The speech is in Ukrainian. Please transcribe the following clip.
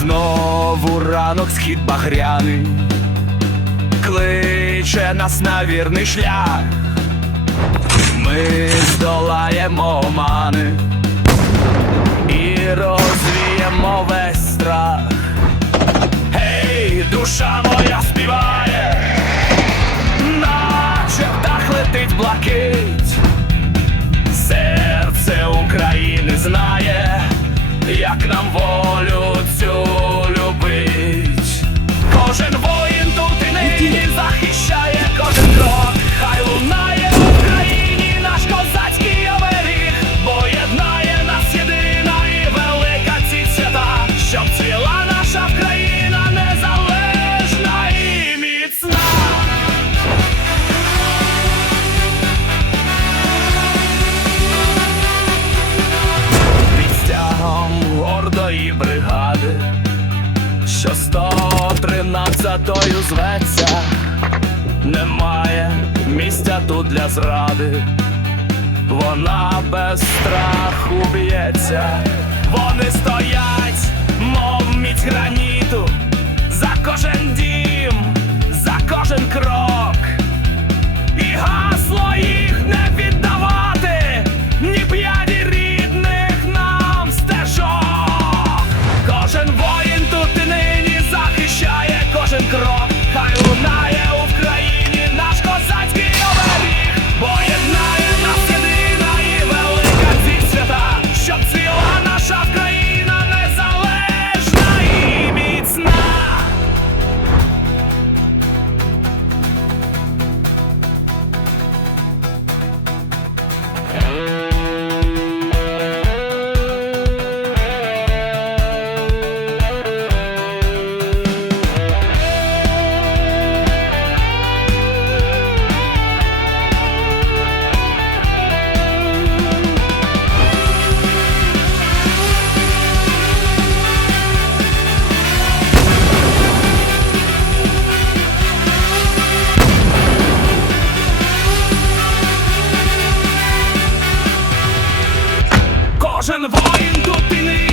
Знову ранок схід багряний, кличе нас на вірний шлях, ми здолаємо омани і розвіємо весь страх. Гей, душа моя співає, наче птах летить блакить, серце України знає, як нам волю цю любить. Кожен 113-ю зветься, немає місця тут для зради, вона без страху б'ється, вони стоять, Кожен воїн тут і нині